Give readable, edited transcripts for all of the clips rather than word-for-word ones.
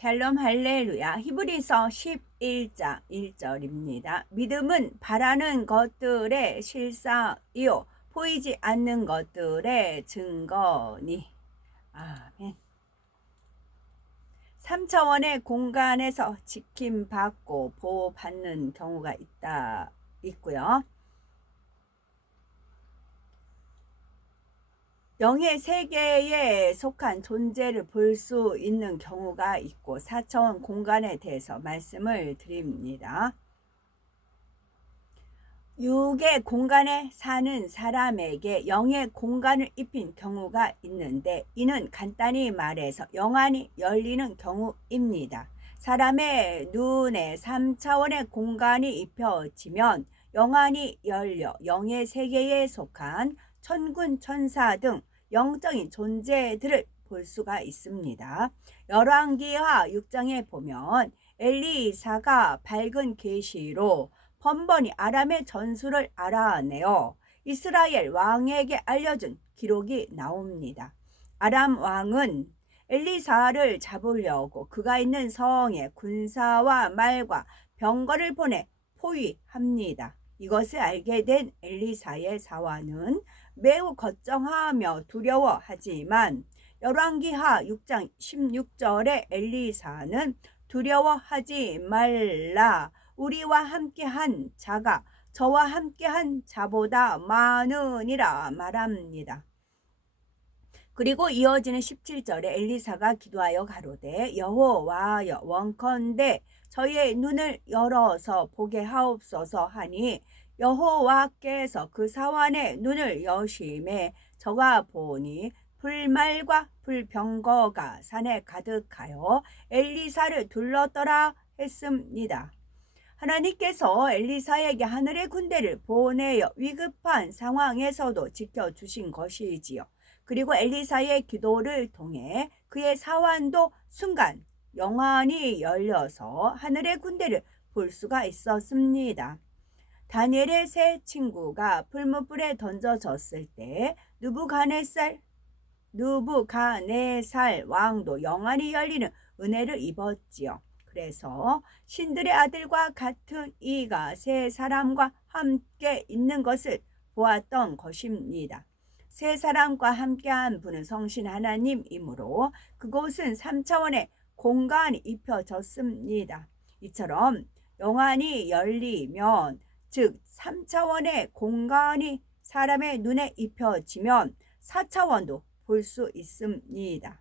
샬롬 할렐루야. 히브리서 11장 1절입니다. 믿음은 바라는 것들의 실상이요 보이지 않는 것들의 증거니. 아멘. 3차원의 공간에서 지킴받고 보호받는 경우가 있고요. 영의 세계에 속한 존재를 볼 수 있는 경우가 있고 4차원 공간에 대해서 말씀을 드립니다. 6의 공간에 사는 사람에게 영의 공간을 입힌 경우가 있는데 이는 간단히 말해서 영안이 열리는 경우입니다. 사람의 눈에 3차원의 공간이 입혀지면 영안이 열려 영의 세계에 속한 천군 천사 등 영적인 존재들을 볼 수가 있습니다. 열왕기하 6장에 보면 엘리사가 밝은 계시로 번번이 아람의 전술을 알아내어 이스라엘 왕에게 알려준 기록이 나옵니다. 아람 왕은 엘리사를 잡으려고 그가 있는 성에 군사와 말과 병거를 보내 포위합니다. 이것을 알게 된 엘리사의 사환은 매우 걱정하며 두려워하지만 열왕기하 6장 16절에 엘리사는 두려워하지 말라. 우리와 함께한 자가 저와 함께한 자보다 많으니라 말합니다. 그리고 이어지는 17절에 엘리사가 기도하여 가로되 여호와여 원컨대 저희의 눈을 열어서 보게 하옵소서 하니 여호와께서 그 사환의 눈을 여심해 저가 보니 불말과 불병거가 산에 가득하여 엘리사를 둘렀더라 했습니다. 하나님께서 엘리사에게 하늘의 군대를 보내어 위급한 상황에서도 지켜주신 것이지요. 그리고 엘리사의 기도를 통해 그의 사환도 순간 영안이 열려서 하늘의 군대를 볼 수가 있었습니다. 다니엘의 세 친구가 풀무불에 던져졌을 때 느부갓네살 왕도 영안이 열리는 은혜를 입었지요. 그래서 신들의 아들과 같은 이가 세 사람과 함께 있는 것을 보았던 것입니다. 세 사람과 함께한 분은 성신 하나님이므로 그곳은 3차원의 공간이 입혀졌습니다. 이처럼 영안이 열리면 즉 3차원의 공간이 사람의 눈에 입혀지면 4차원도 볼 수 있습니다.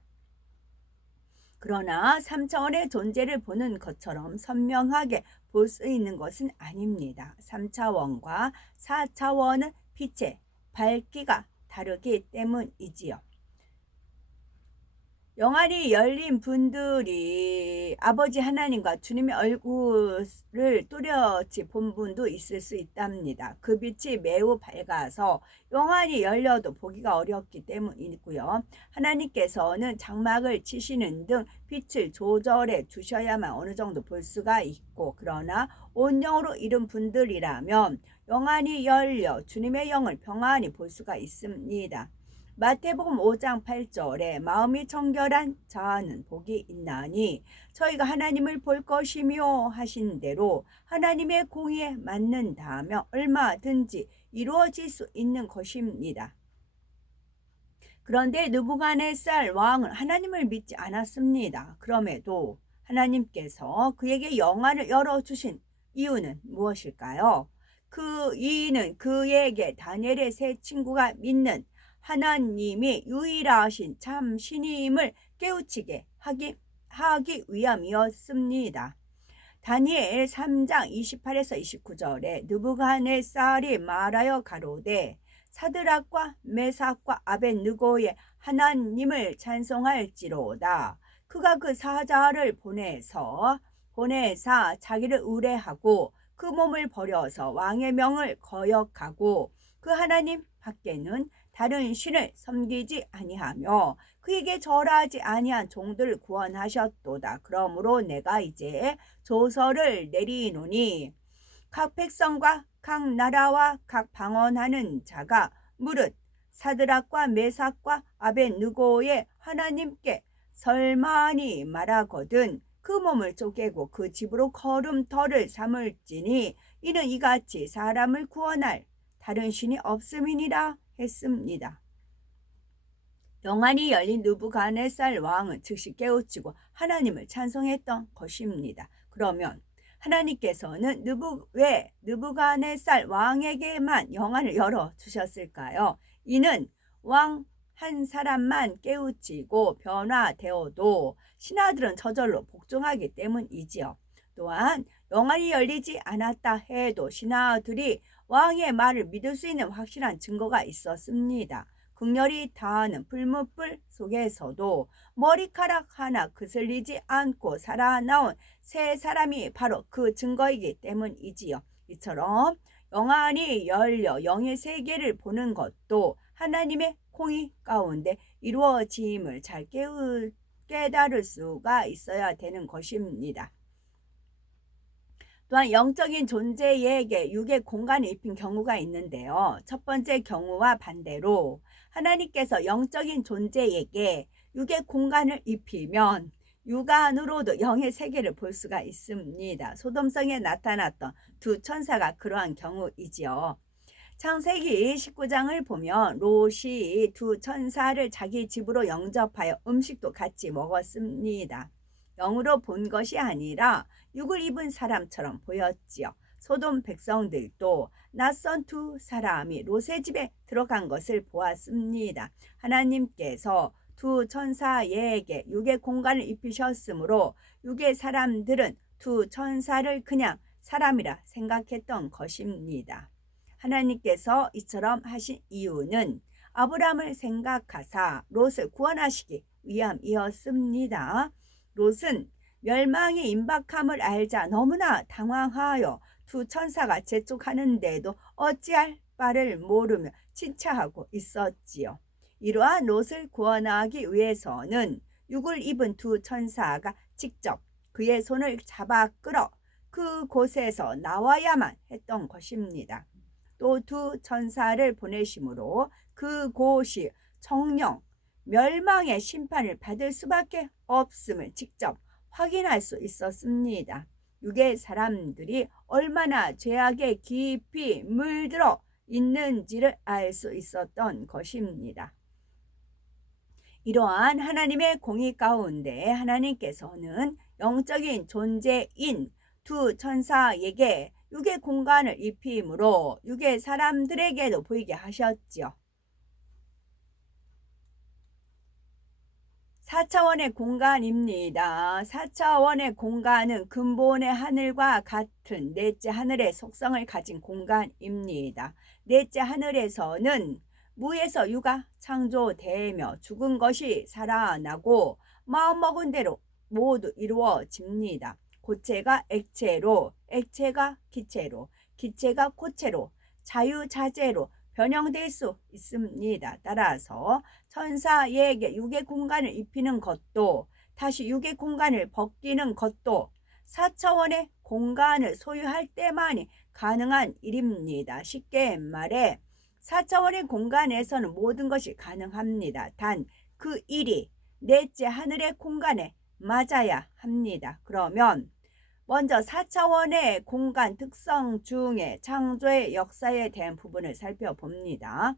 그러나 3차원의 존재를 보는 것처럼 선명하게 볼 수 있는 것은 아닙니다. 3차원과 4차원은 빛의 밝기가 다르기 때문이지요. 영안이 열린 분들이 아버지 하나님과 주님의 얼굴을 또렷이 본 분도 있을 수 있답니다. 그 빛이 매우 밝아서 영안이 열려도 보기가 어렵기 때문이고요. 하나님께서는 장막을 치시는 등 빛을 조절해 주셔야만 어느 정도 볼 수가 있고, 그러나 온영으로 이룬 분들이라면 영안이 열려 주님의 영을 평안히 볼 수가 있습니다. 마태복음 5장 8절에 마음이 청결한 자는 복이 있나니 저희가 하나님을 볼 것이며 하신 대로 하나님의 공의에 맞는다면 얼마든지 이루어질 수 있는 것입니다. 그런데 느부갓네살 왕은 하나님을 믿지 않았습니다. 그럼에도 하나님께서 그에게 영안을 열어주신 이유는 무엇일까요? 그 이유는 그에게 다니엘의 세 친구가 믿는 하나님이 유일하신 참 신임을 깨우치게 하기 위함이었습니다. 다니엘 3장 28에서 29절에 느부갓네살이 말하여 가로되 사드락과 메삭과 아벳느고의 하나님을 찬송할지로다. 그가 그 사자를 보내사 자기를 의뢰하고 그 몸을 버려서 왕의 명을 거역하고 그 하나님 밖에는 다른 신을 섬기지 아니하며 그에게 절하지 아니한 종들을 구원하셨도다. 그러므로 내가 이제 조서를 내리노니 각 백성과 각 나라와 각 방언하는 자가 무릇 사드락과 메삭과 아벳느고의 하나님께 설만히 말하거든 그 몸을 쪼개고 그 집으로 걸음터를 삼을지니 이는 이같이 사람을 구원할 다른 신이 없음이니라 했습니다. 영안이 열린 느부갓네살 왕은 즉시 깨우치고 하나님을 찬송했던 것입니다. 그러면 하나님께서는 왜 느부갓네살 왕에게만 영안을 열어주셨을까요? 이는 왕 한 사람만 깨우치고 변화되어도 신하들은 저절로 복종하기 때문이지요. 또한 영안이 열리지 않았다 해도 신하들이 왕의 말을 믿을 수 있는 확실한 증거가 있었습니다. 극렬히 다하는 풀무불 속에서도 머리카락 하나 그슬리지 않고 살아나온 세 사람이 바로 그 증거이기 때문이지요. 이처럼 영안이 열려 영의 세계를 보는 것도 하나님의 공의 가운데 이루어짐을 잘 깨달을 수가 있어야 되는 것입니다. 또한 영적인 존재에게 육의 공간을 입힌 경우가 있는데요. 첫 번째 경우와 반대로 하나님께서 영적인 존재에게 육의 공간을 입히면 육안으로도 영의 세계를 볼 수가 있습니다. 소돔성에 나타났던 두 천사가 그러한 경우이지요. 창세기 19장을 보면 롯이 두 천사를 자기 집으로 영접하여 음식도 같이 먹었습니다. 영으로 본 것이 아니라 육을 입은 사람처럼 보였지요. 소돔 백성들도 낯선 두 사람이 롯의 집에 들어간 것을 보았습니다. 하나님께서 두 천사에게 육의 공간을 입히셨으므로 육의 사람들은 두 천사를 그냥 사람이라 생각했던 것입니다. 하나님께서 이처럼 하신 이유는 아브라함을 생각하사 롯을 구원하시기 위함이었습니다. 롯은 멸망의 임박함을 알자 너무나 당황하여 두 천사가 재촉하는데도 어찌할 바를 모르며 지체하고 있었지요. 이러한 롯을 구원하기 위해서는 육을 입은 두 천사가 직접 그의 손을 잡아 끌어 그곳에서 나와야만 했던 것입니다. 또 두 천사를 보내심으로 그곳이 정령 멸망의 심판을 받을 수밖에 없음을 직접 확인할 수 있었습니다. 육의 사람들이 얼마나 죄악에 깊이 물들어 있는지를 알 수 있었던 것입니다. 이러한 하나님의 공의 가운데 하나님께서는 영적인 존재인 두 천사에게 육의 공간을 입힘으로 육의 사람들에게도 보이게 하셨지요. 4차원의 공간입니다. 4차원의 공간은 근본의 하늘과 같은 넷째 하늘의 속성을 가진 공간입니다. 넷째 하늘에서는 무에서 유가 창조되며 죽은 것이 살아나고 마음먹은 대로 모두 이루어집니다. 고체가 액체로, 액체가 기체로, 기체가 고체로, 자유자재로 변형될 수 있습니다. 따라서 천사에게 육의 공간을 입히는 것도 다시 육의 공간을 벗기는 것도 4차원의 공간을 소유할 때만이 가능한 일입니다. 쉽게 말해 4차원의 공간에서는 모든 것이 가능합니다. 단 그 일이 넷째 하늘의 공간에 맞아야 합니다. 그러면 먼저 4차원의 공간 특성 중에 창조의 역사에 대한 부분을 살펴봅니다.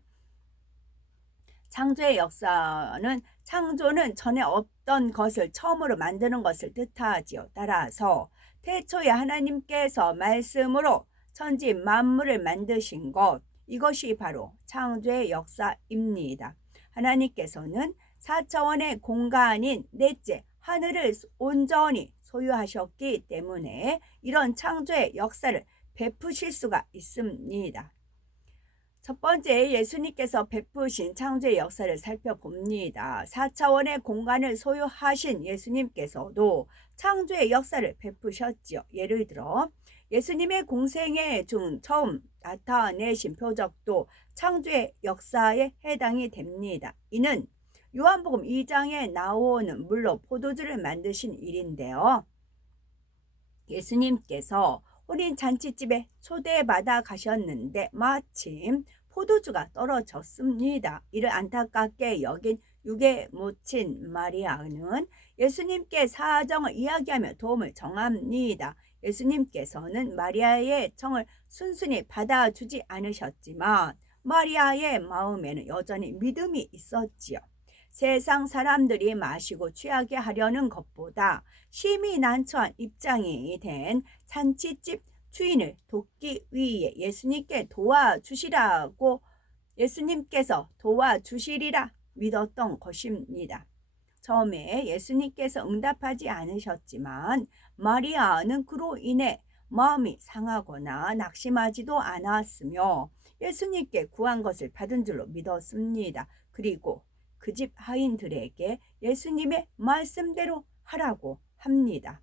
창조의 역사는 창조는 전에 없던 것을 처음으로 만드는 것을 뜻하지요. 따라서 태초에 하나님께서 말씀으로 천지 만물을 만드신 것, 이것이 바로 창조의 역사입니다. 하나님께서는 4차원의 공간인 넷째 하늘을 온전히 소유하셨기 때문에 이런 창조의 역사를 베푸실 수가 있습니다. 첫 번째 예수님께서 베푸신 창조의 역사를 살펴봅니다. 4차원의 공간을 소유하신 예수님께서도 창조의 역사를 베푸셨지요. 예를 들어 예수님의 공생애 중 처음 나타내신 표적도 창조의 역사에 해당이 됩니다. 이는 요한복음 2장에 나오는 물로 포도주를 만드신 일인데요. 예수님께서 혼인 잔치집에 초대받아 가셨는데 마침 포도주가 떨어졌습니다. 이를 안타깝게 여긴 육에 묻힌 마리아는 예수님께 사정을 이야기하며 도움을 청합니다. 예수님께서는 마리아의 청을 순순히 받아주지 않으셨지만 마리아의 마음에는 여전히 믿음이 있었지요. 세상 사람들이 마시고 취하게 하려는 것보다 심히 난처한 입장이 된 잔치집 주인을 돕기 위해 예수님께서 도와주시리라 믿었던 것입니다. 처음에 예수님께서 응답하지 않으셨지만 마리아는 그로 인해 마음이 상하거나 낙심하지도 않았으며 예수님께 구한 것을 받은 줄로 믿었습니다. 그리고 그 집 하인들에게 예수님의 말씀대로 하라고 합니다.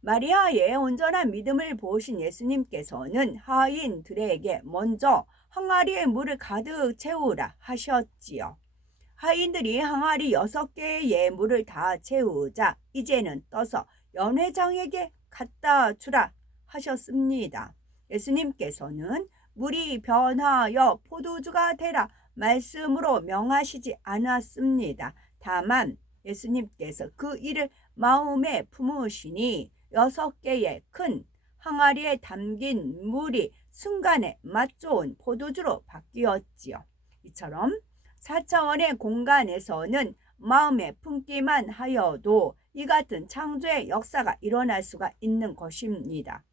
마리아의 온전한 믿음을 보신 예수님께서는 하인들에게 먼저 항아리에 물을 가득 채우라 하셨지요. 하인들이 항아리 6개의 물을 다 채우자 이제는 떠서 연회장에게 갖다 주라 하셨습니다. 예수님께서는 물이 변하여 포도주가 되라 말씀으로 명하시지 않았습니다. 다만 예수님께서 그 일을 마음에 품으시니 6개의 큰 항아리에 담긴 물이 순간에 맛 좋은 포도주로 바뀌었지요. 이처럼 4차원의 공간에서는 마음에 품기만 하여도 이 같은 창조의 역사가 일어날 수가 있는 것입니다.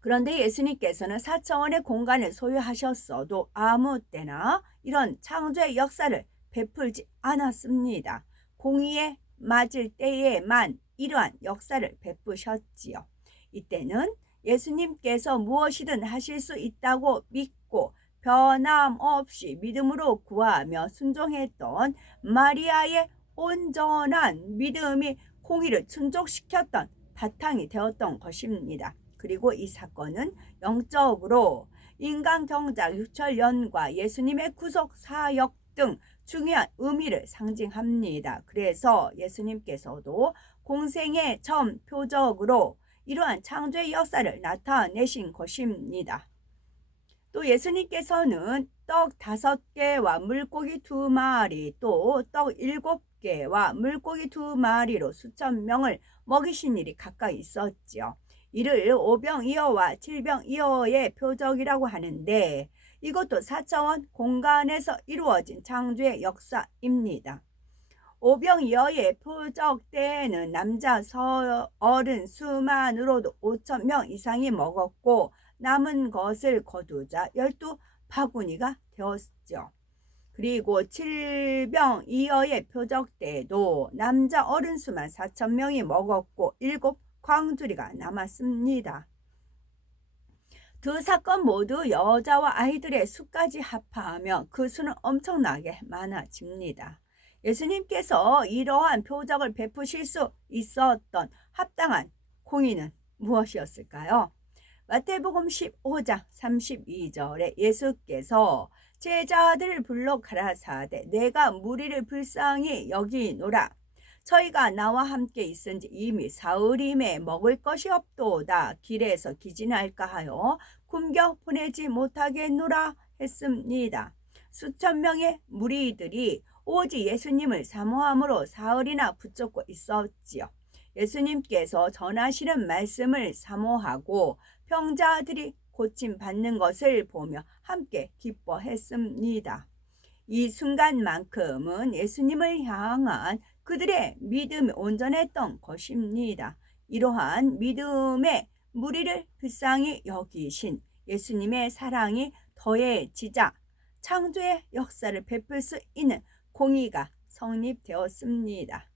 그런데 예수님께서는 4차원의 공간을 소유하셨어도 아무 때나 이런 창조의 역사를 베풀지 않았습니다. 공의에 맞을 때에만 이러한 역사를 베푸셨지요. 이때는 예수님께서 무엇이든 하실 수 있다고 믿고 변함없이 믿음으로 구하며 순종했던 마리아의 온전한 믿음이 공의를 충족시켰던 바탕이 되었던 것입니다. 그리고 이 사건은 영적으로 인간 경작 6천년과 예수님의 구속 사역 등 중요한 의미를 상징합니다. 그래서 예수님께서도 공생의 처음 표적으로 이러한 창조의 역사를 나타내신 것입니다. 또 예수님께서는 떡 5개와 물고기 2마리 또 떡 7개와 물고기 2마리로 수천 명을 먹이신 일이 각각 있었죠. 이를 오병이어와 칠병이어의 표적이라고 하는데 이것도 4차원 공간에서 이루어진 창조의 역사입니다. 오병이어의 표적 때에는 남자 어른 수만으로도 5,000명 이상이 먹었고 남은 것을 거두자 12바구니가 되었죠. 그리고 칠병이어의 표적 때에도 남자 어른 수만 4,000명이 먹었고 7광주리가 남았습니다. 두 사건 모두 여자와 아이들의 수까지 합하면 그 수는 엄청나게 많아집니다. 예수님께서 이러한 표적을 베푸실 수 있었던 합당한 공의는 무엇이었을까요? 마태복음 15장 32절에 예수께서 제자들을 불러 가라사대 내가 무리를 불쌍히 여기노라. 저희가 나와 함께 있은지 이미 사흘임에 먹을 것이 없도다. 길에서 기진할까 하여 굶겨 보내지 못하겠노라 했습니다. 수천 명의 무리들이 오직 예수님을 사모함으로 사흘이나 붙잡고 있었지요. 예수님께서 전하시는 말씀을 사모하고 병자들이 고침받는 것을 보며 함께 기뻐했습니다. 이 순간만큼은 예수님을 향한 그들의 믿음이 온전했던 것입니다. 이러한 믿음의 무리를 불쌍히 여기신 예수님의 사랑이 더해지자 창조의 역사를 베풀 수 있는 공의가 성립되었습니다.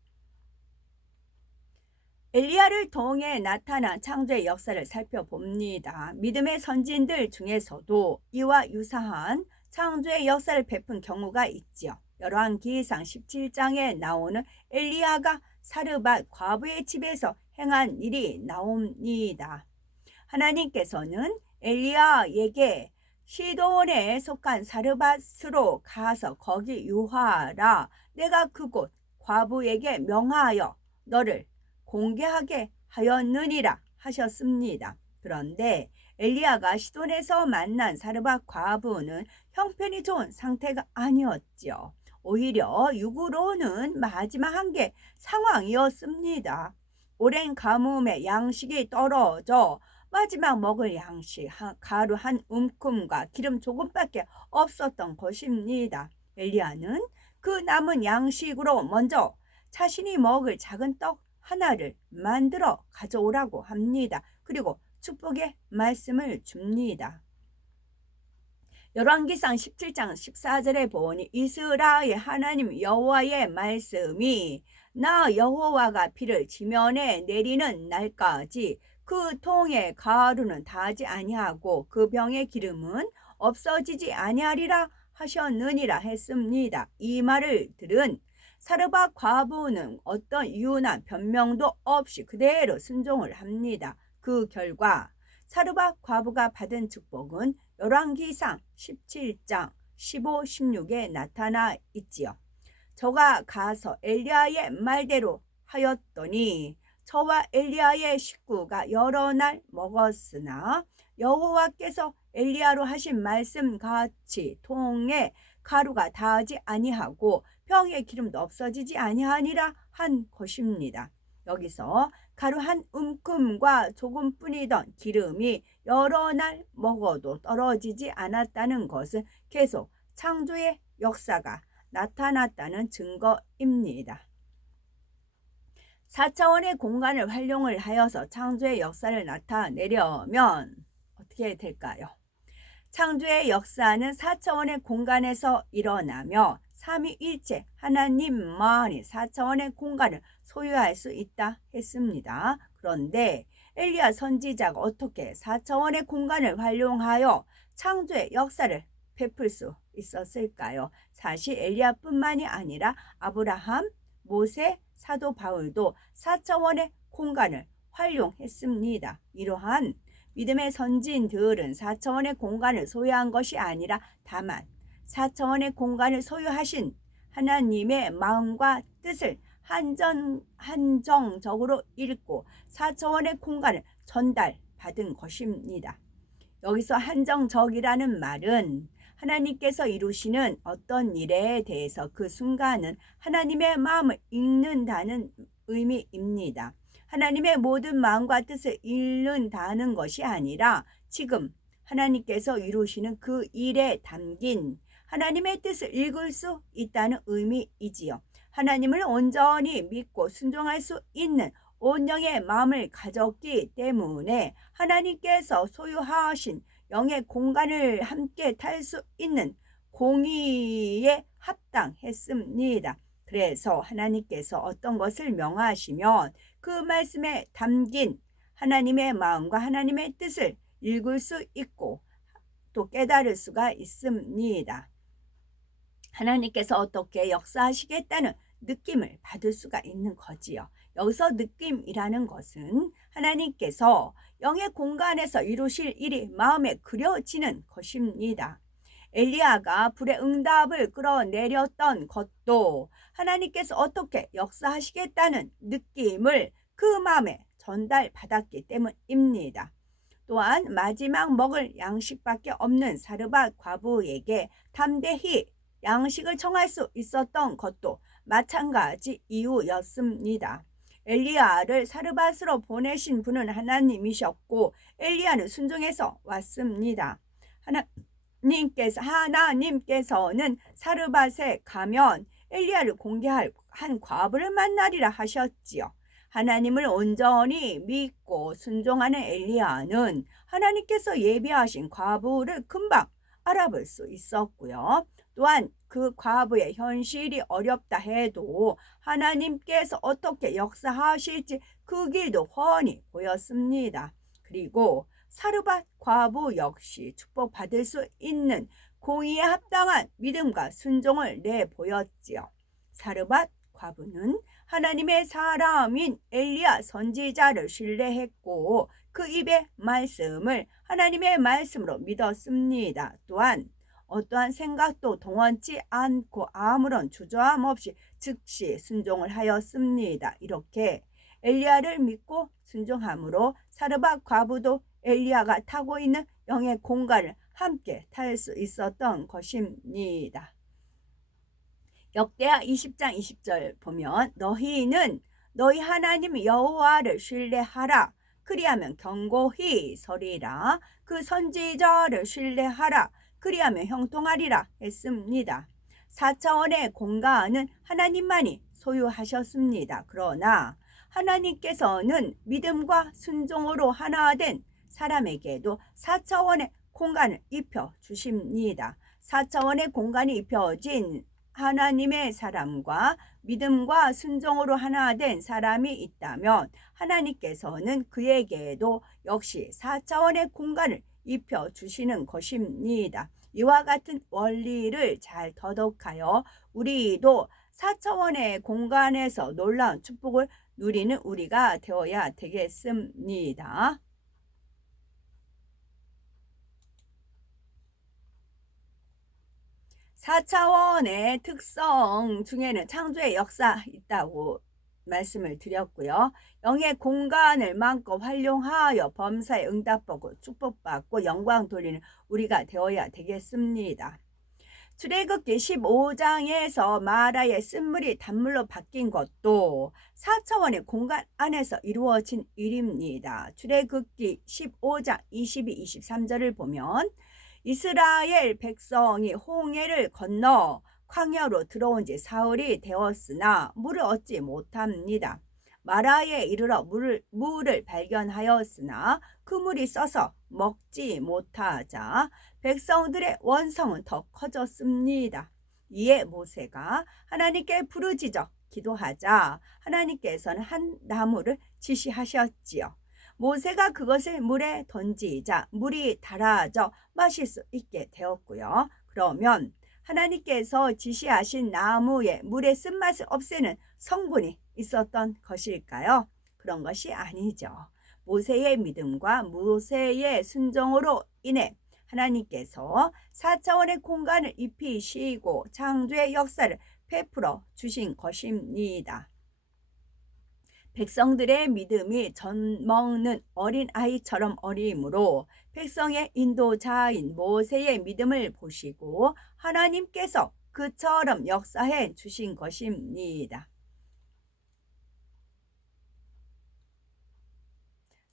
엘리야를 통해 나타난 창조의 역사를 살펴봅니다. 믿음의 선진들 중에서도 이와 유사한 창조의 역사를 베푼 경우가 있지요. 열왕기상 17장에 나오는 엘리야가 사르밧 과부의 집에서 행한 일이 나옵니다. 하나님께서는 엘리야에게 시돈에 속한 사르밧으로 가서 거기 유하라. 내가 그곳 과부에게 명하여 너를 공개하게 하였느니라 하셨습니다. 그런데 엘리야가 시돈에서 만난 사르밧 과부는 형편이 좋은 상태가 아니었죠. 오히려 육으로는 마지막 한계 상황이었습니다. 오랜 가뭄에 양식이 떨어져 마지막 먹을 양식 가루 한 움큼과 기름 조금밖에 없었던 것입니다. 엘리야는 그 남은 양식으로 먼저 자신이 먹을 작은 떡 하나를 만들어 가져오라고 합니다. 그리고 축복의 말씀을 줍니다. 열왕기상 17장 14절에 보니 이스라엘 하나님 여호와의 말씀이 나 여호와가 비를 지면에 내리는 날까지 그 통의 가루는 다하지 아니하고 그 병의 기름은 없어지지 아니하리라 하셨느니라 했습니다. 이 말을 들은 사르밧 과부는 어떤 이유나 변명도 없이 그대로 순종을 합니다. 그 결과 사르밧 과부가 받은 축복은 열왕기상 17장 15, 16에 나타나 있지요. 저가 가서 엘리야의 말대로 하였더니 저와 엘리야의 식구가 여러 날 먹었으나 여호와께서 엘리야로 하신 말씀 같이 통에 가루가 다하지 아니하고 병의 기름도 없어지지 아니하니라 한 것입니다. 여기서 가루 한 움큼과 조금뿐이던 기름이 여러 날 먹어도 떨어지지 않았다는 것은 계속 창조의 역사가 나타났다는 증거입니다. 4차원의 공간을 활용을 하여서 창조의 역사를 나타내려면 어떻게 될까요? 창조의 역사는 4차원의 공간에서 일어나며 삼위일체 하나님만이 4차원의 공간을 소유할 수 있다 했습니다. 그런데 엘리야 선지자가 어떻게 4차원의 공간을 활용하여 창조의 역사를 베풀 수 있었을까요? 사실 엘리야뿐만이 아니라 아브라함, 모세, 사도 바울도 4차원의 공간을 활용했습니다. 이러한 믿음의 선지인들은 4차원의 공간을 소유한 것이 아니라 다만 4차원의 공간을 소유하신 하나님의 마음과 뜻을 한정적으로 읽고 4차원의 공간을 전달받은 것입니다. 여기서 한정적이라는 말은 하나님께서 이루시는 어떤 일에 대해서 그 순간은 하나님의 마음을 읽는다는 의미입니다. 하나님의 모든 마음과 뜻을 읽는다는 것이 아니라 지금 하나님께서 이루시는 그 일에 담긴 하나님의 뜻을 읽을 수 있다는 의미이지요. 하나님을 온전히 믿고 순종할 수 있는 온영의 마음을 가졌기 때문에 하나님께서 소유하신 영의 공간을 함께 탈 수 있는 공의에 합당했습니다. 그래서 하나님께서 어떤 것을 명하시면 그 말씀에 담긴 하나님의 마음과 하나님의 뜻을 읽을 수 있고 또 깨달을 수가 있습니다. 하나님께서 어떻게 역사하시겠다는 느낌을 받을 수가 있는 거지요. 여기서 느낌이라는 것은 하나님께서 영의 공간에서 이루실 일이 마음에 그려지는 것입니다. 엘리야가 불의 응답을 끌어내렸던 것도 하나님께서 어떻게 역사하시겠다는 느낌을 그 마음에 전달받았기 때문입니다. 또한 마지막 먹을 양식밖에 없는 사르밧 과부에게 담대히 양식을 청할 수 있었던 것도 마찬가지 이유였습니다. 엘리야를 사르밧으로 보내신 분은 하나님이셨고 엘리야는 순종해서 왔습니다. 하나님께서는 사르밧에 가면 엘리야를 공개할 한 과부를 만나리라 하셨지요. 하나님을 온전히 믿고 순종하는 엘리야는 하나님께서 예비하신 과부를 금방 알아볼 수 있었고요. 또한 그 과부의 현실이 어렵다 해도 하나님께서 어떻게 역사하실지 그 길도 훤히 보였습니다. 그리고 사르밧 과부 역시 축복받을 수 있는 공의에 합당한 믿음과 순종을 내보였지요. 사르밧 과부는 하나님의 사람인 엘리야 선지자를 신뢰했고 그 입의 말씀을 하나님의 말씀으로 믿었습니다. 또한 어떠한 생각도 동원치 않고 아무런 주저함 없이 즉시 순종을 하였습니다. 이렇게 엘리야를 믿고 순종함으로 사르밧 과부도 엘리야가 타고 있는 영의 공간을 함께 탈 수 있었던 것입니다. 역대하 20장 20절 보면 너희는 너희 하나님 여호와를 신뢰하라. 그리하면 견고히 서리라. 그 선지자를 신뢰하라. 그리하면 형통하리라 했습니다. 4차원의 공간은 하나님만이 소유하셨습니다. 그러나 하나님께서는 믿음과 순종으로 하나 된 사람에게도 4차원의 공간을 입혀 주십니다. 4차원의 공간이 입혀진 하나님의 사람과 믿음과 순종으로 하나 된 사람이 있다면 하나님께서는 그에게도 역시 4차원의 공간을 입혀 주시는 것입니다. 이와 같은 원리를 잘 터득하여 우리도 4차원의 공간에서 놀라운 축복을 누리는 우리가 되어야 되겠습니다. 4차원의 특성 중에는 창조의 역사 있다고 말씀을 드렸고요. 영의 공간을 마음껏 활용하여 범사에 응답하고 축복받고 영광 돌리는 우리가 되어야 되겠습니다. 출애굽기 15장에서 마라의 쓴물이 단물로 바뀐 것도 4차원의 공간 안에서 이루어진 일입니다. 출애굽기 15장 22, 23절을 보면 이스라엘 백성이 홍해를 건너 광야로 들어온 지 사흘이 되었으나 물을 얻지 못합니다. 마라에 이르러 물을 발견하였으나 그 물이 써서 먹지 못하자 백성들의 원성은 더 커졌습니다. 이에 모세가 하나님께 부르짖어 기도하자 하나님께서는 한 나무를 지시하셨지요. 모세가 그것을 물에 던지자 물이 달아져 마실 수 있게 되었고요. 그러면 하나님께서 지시하신 나무에 물의 쓴맛을 없애는 성분이 있었던 것일까요? 그런 것이 아니죠. 모세의 믿음과 모세의 순종으로 인해 하나님께서 4차원의 공간을 입히시고 창조의 역사를 베풀어 주신 것입니다. 백성들의 믿음이 젖먹는 어린아이처럼 어리므로 백성의 인도자인 모세의 믿음을 보시고 하나님께서 그처럼 역사해 주신 것입니다.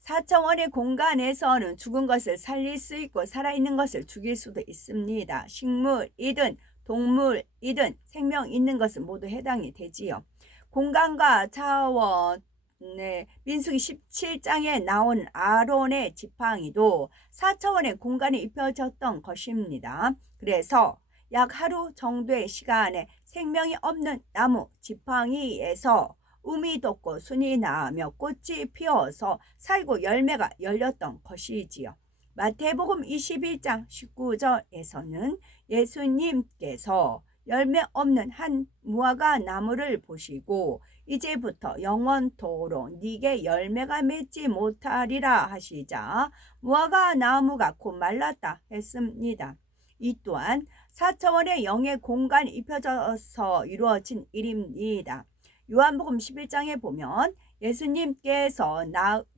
4차원의 공간에서는 죽은 것을 살릴 수 있고 살아있는 것을 죽일 수도 있습니다. 식물이든 동물이든 생명 있는 것은 모두 해당이 되지요. 공간과 차원, 민수기 17장에 나온 아론의 지팡이도 4차원의 공간에 입혀졌던 것입니다. 그래서 약 하루 정도의 시간에 생명이 없는 나무 지팡이에서 um이 돋고 순이 나며 꽃이 피어서 살고 열매가 열렸던 것이지요. 마태복음 21장 19절에서는 예수님께서 열매 없는 한 무화과 나무를 보시고 이제부터 영원토록 네게 열매가 맺지 못하리라 하시자 무화과 나무가 곧 말랐다 했습니다. 이 또한 4차원의 영의 공간이 입혀져서 이루어진 일입니다. 요한복음 11장에 보면 예수님께서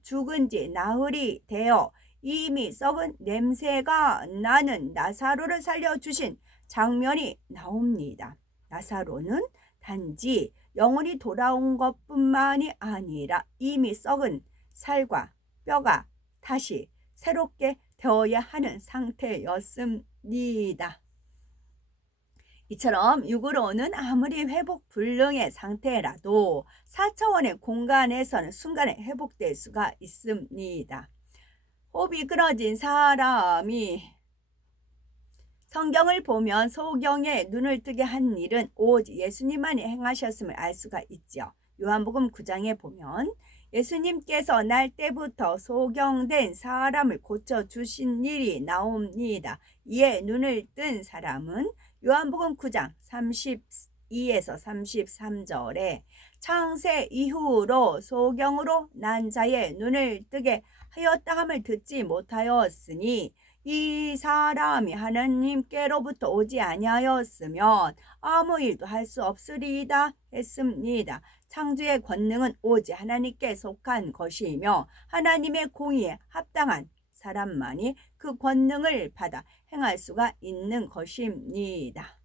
죽은 지 나흘이 되어 이미 썩은 냄새가 나는 나사로를 살려주신 장면이 나옵니다. 나사로는 단지 영혼이 돌아온 것뿐만이 아니라 이미 썩은 살과 뼈가 다시 새롭게 되어야 하는 상태였습니다. 이처럼 육으로는 아무리 회복 불능의 상태라도 4차원의 공간에서는 순간에 회복될 수가 있습니다. 호흡이 끊어진 사람이 성경을 보면 소경에 눈을 뜨게 한 일은 오직 예수님만이 행하셨음을 알 수가 있죠. 요한복음 9장에 보면 예수님께서 날 때부터 소경된 사람을 고쳐주신 일이 나옵니다. 이에 눈을 뜬 사람은 요한복음 9장 32에서 33절에 창세 이후로 소경으로 난 자의 눈을 뜨게 하였다 함을 듣지 못하였으니 이 사람이 하나님께로부터 오지 아니하였으면 아무 일도 할 수 없으리이다 했습니다. 창조의 권능은 오직 하나님께 속한 것이며 하나님의 공의에 합당한 사람만이 그 권능을 받아 행할 수가 있는 것입니다.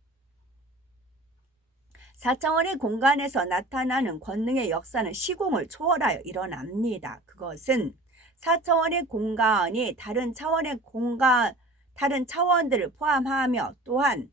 4차원의 공간에서 나타나는 권능의 역사는 시공을 초월하여 일어납니다. 그것은 4차원의 공간이 다른 차원들을 포함하며 또한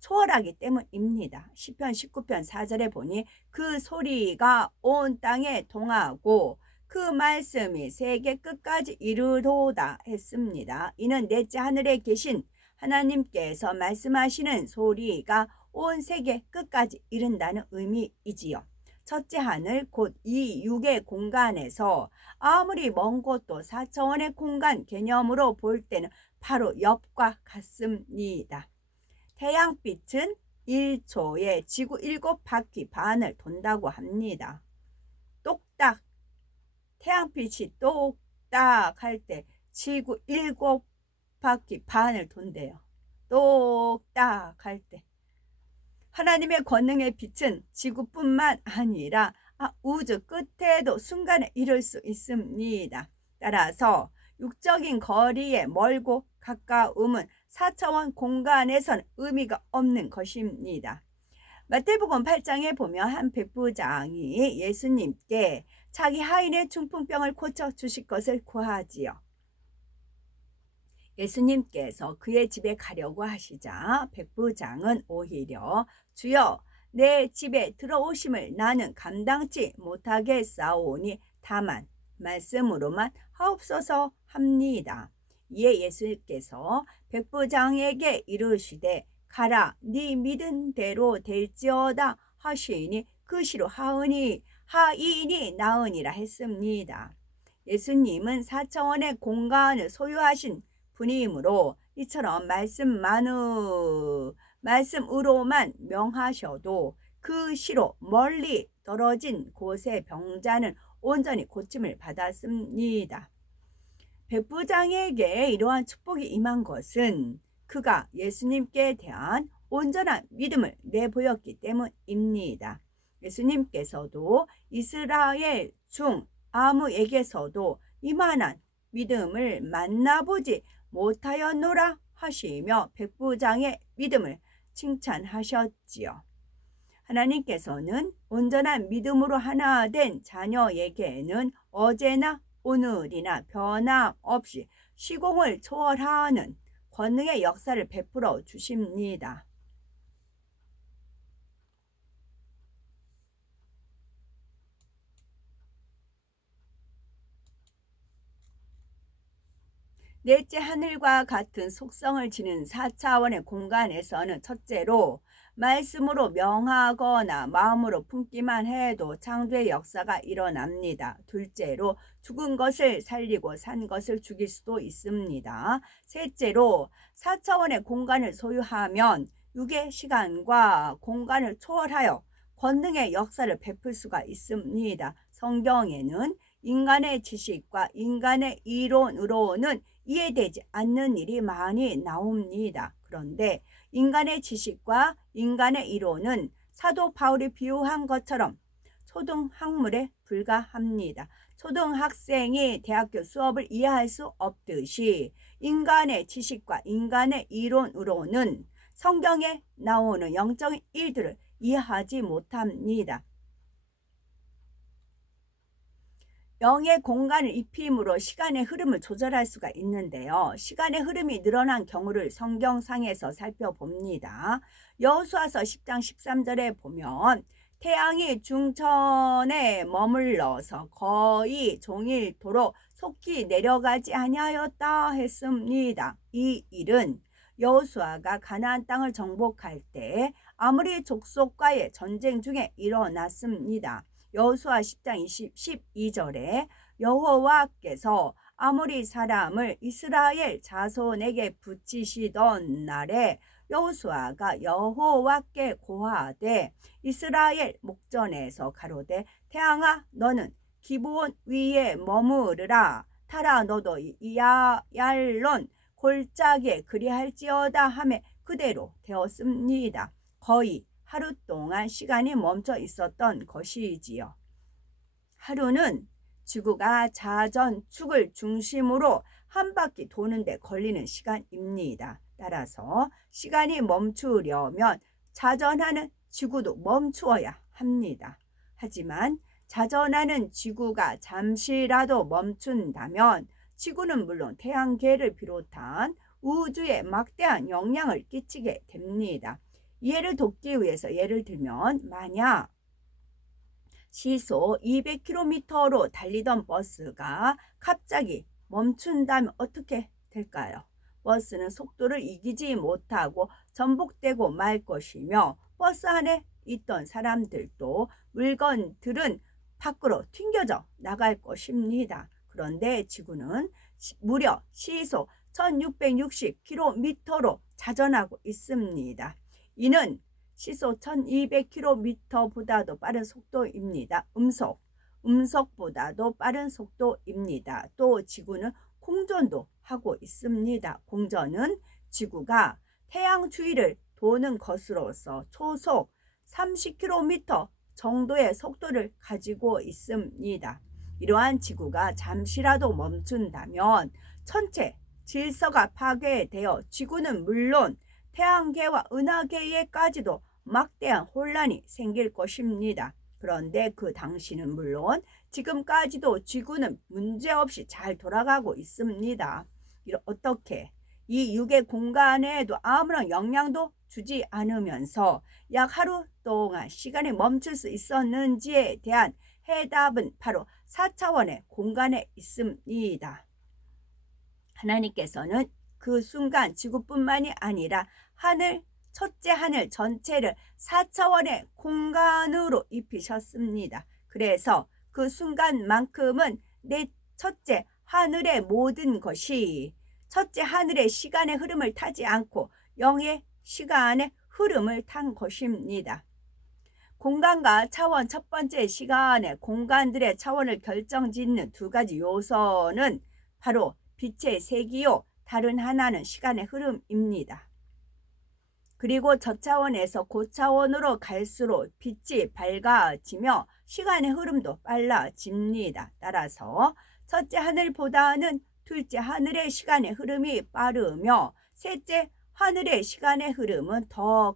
초월하기 때문입니다. 시편 19편 4절에 보니 그 소리가 온 땅에 동하고 그 말씀이 세계 끝까지 이르도다 했습니다. 이는 넷째 하늘에 계신 하나님께서 말씀하시는 소리가 온 세계 끝까지 이른다는 의미이지요. 첫째 하늘 곧 이 육의 공간에서 아무리 먼 곳도 4차원의 공간 개념으로 볼 때는 바로 옆과 같습니다. 태양빛은 1초에 지구 7바퀴 반을 돈다고 합니다. 똑딱 태양빛이 똑딱 할 때 지구 7바퀴 반을 돈대요. 똑딱 할 때. 하나님의 권능의 빛은 지구뿐만 아니라 우주 끝에도 순간에 이룰 수 있습니다. 따라서 육적인 거리에 멀고 가까움은 4차원 공간에선 의미가 없는 것입니다. 마태복음 8장에 보면 한 백부장이 예수님께 자기 하인의 중풍병을 고쳐주실 것을 구하지요. 예수님께서 그의 집에 가려고 하시자 백부장은 오히려 주여 내 집에 들어오심을 나는 감당치 못하겠사오니 다만 말씀으로만 하옵소서 합니다. 이에 예수께서 백부장에게 이르시되 가라 네 믿은 대로 될지어다 하시니 그 시로 하인이 나으니라 했습니다. 예수님은 4차원의 공간을 소유하신 분이므로 이처럼 말씀으로만 명하셔도 그 시로 멀리 떨어진 곳의 병자는 온전히 고침을 받았습니다. 백부장에게 이러한 축복이 임한 것은 그가 예수님께 대한 온전한 믿음을 내보였기 때문입니다. 예수님께서도 이스라엘 중 아무에게서도 이만한 믿음을 만나보지 못하였노라 하시며 백부장의 믿음을 칭찬하셨지요. 하나님께서는 온전한 믿음으로 하나 된 자녀에게는 어제나 오늘이나 변함없이 시공을 초월하는 권능의 역사를 베풀어 주십니다. 넷째 하늘과 같은 속성을 지닌 4차원의 공간에서는 첫째로 말씀으로 명하거나 마음으로 품기만 해도 창조의 역사가 일어납니다. 둘째로 죽은 것을 살리고 산 것을 죽일 수도 있습니다. 셋째로 4차원의 공간을 소유하면 육의 시간과 공간을 초월하여 권능의 역사를 베풀 수가 있습니다. 성경에는 인간의 지식과 인간의 이론으로는 이해되지 않는 일이 많이 나옵니다. 그런데 인간의 지식과 인간의 이론은 사도 바울이 비유한 것처럼 초등학물에 불과합니다. 초등학생이 대학교 수업을 이해할 수 없듯이 인간의 지식과 인간의 이론으로는 성경에 나오는 영적인 일들을 이해하지 못합니다. 영의 공간을 입힘으로 시간의 흐름을 조절할 수가 있는데요. 시간의 흐름이 늘어난 경우를 성경상에서 살펴봅니다. 여호수아서 10장 13절에 보면 태양이 중천에 머물러서 거의 종일토록 속히 내려가지 아니하였다 했습니다. 이 일은 여호수아가 가나안 땅을 정복할 때 아모리 족속과의 전쟁 중에 일어났습니다. 여호수아 10장 12절에 여호와께서 아모리 사람을 이스라엘 자손에게 붙이시던 날에 여호수아가 여호와께 고하되 이스라엘 목전에서 가로되 태양아 너는 기브온 위에 머무르라 타라 너도 야얄론 골짜기에 그리할지어다 하매 그대로 되었습니다. 거의 하루 동안 시간이 멈춰 있었던 것이지요. 하루는 지구가 자전축을 중심으로 한 바퀴 도는데 걸리는 시간입니다. 따라서 시간이 멈추려면 자전하는 지구도 멈추어야 합니다. 하지만 자전하는 지구가 잠시라도 멈춘다면 지구는 물론 태양계를 비롯한 우주에 막대한 영향을 끼치게 됩니다. 이해를 돕기 위해서 예를 들면 만약 시속 200km로 달리던 버스가 갑자기 멈춘다면 어떻게 될까요? 버스는 속도를 이기지 못하고 전복되고 말 것이며 버스 안에 있던 사람들도 물건들은 밖으로 튕겨져 나갈 것입니다. 그런데 지구는 무려 시속 1660km로 자전하고 있습니다. 이는 시속 1200km보다도 빠른 속도입니다. 음속보다도 빠른 속도입니다. 또 지구는 공전도 하고 있습니다. 공전은 지구가 태양 주위를 도는 것으로서 초속 30km 정도의 속도를 가지고 있습니다. 이러한 지구가 잠시라도 멈춘다면 전체 질서가 파괴되어 지구는 물론 태양계와 은하계에까지도 막대한 혼란이 생길 것입니다. 그런데 그 당시는 물론 지금까지도 지구는 문제없이 잘 돌아가고 있습니다. 어떻게 이 육의 공간에도 아무런 영향도 주지 않으면서 약 하루 동안 시간이 멈출 수 있었는지에 대한 해답은 바로 4차원의 공간에 있습니다. 하나님께서는 그 순간 지구뿐만이 아니라 첫째 하늘 전체를 4차원의 공간으로 입히셨습니다. 그래서 그 순간만큼은 첫째 하늘의 모든 것이 첫째 하늘의 시간의 흐름을 타지 않고 영의 시간의 흐름을 탄 것입니다. 공간과 차원, 첫 번째 시간의 공간들의 차원을 결정짓는 두 가지 요소는 바로 빛의 세기요, 다른 하나는 시간의 흐름입니다. 그리고 저차원에서 고차원으로 갈수록 빛이 밝아지며 시간의 흐름도 빨라집니다. 따라서 첫째 하늘보다는 둘째 하늘의 시간의 흐름이 빠르며 셋째 하늘의 시간의 흐름은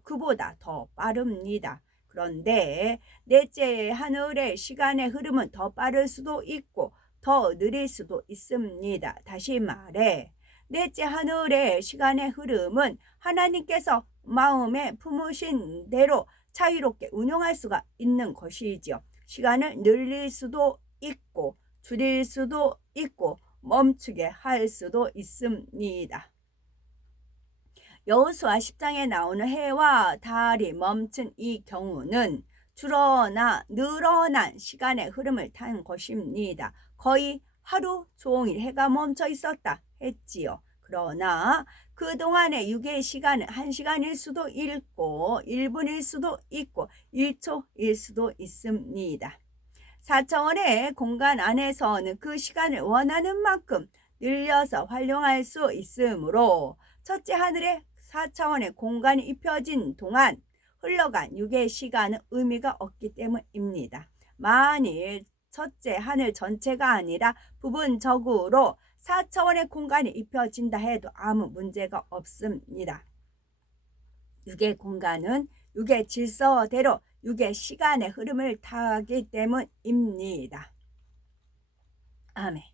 그보다 더 빠릅니다. 그런데 넷째 하늘의 시간의 흐름은 더 빠를 수도 있고 더 느릴 수도 있습니다. 다시 말해 넷째 하늘의 시간의 흐름은 하나님께서 마음에 품으신 대로 자유롭게 운용할 수가 있는 것이지요. 시간을 늘릴 수도 있고 줄일 수도 있고 멈추게 할 수도 있습니다. 여호수아 10장에 나오는 해와 달이 멈춘 이 경우는 줄어나 늘어난 시간의 흐름을 탄 것입니다. 거의 하루 종일 해가 멈춰 있었다 했지요. 그러나 그동안의 육의 시간은 1시간일 수도 있고 1분일 수도 있고 1초일 수도 있습니다. 4차원의 공간 안에서는 그 시간을 원하는 만큼 늘려서 활용할 수 있으므로 첫째 하늘에 4차원의 공간이 입혀진 동안 흘러간 육의 시간은 의미가 없기 때문입니다. 만일 첫째 하늘 전체가 아니라 부분적으로 4차원의 공간이 입혀진다 해도 아무 문제가 없습니다. 육의 공간은 육의 질서대로 육의 시간의 흐름을 타기 때문입니다. 아멘.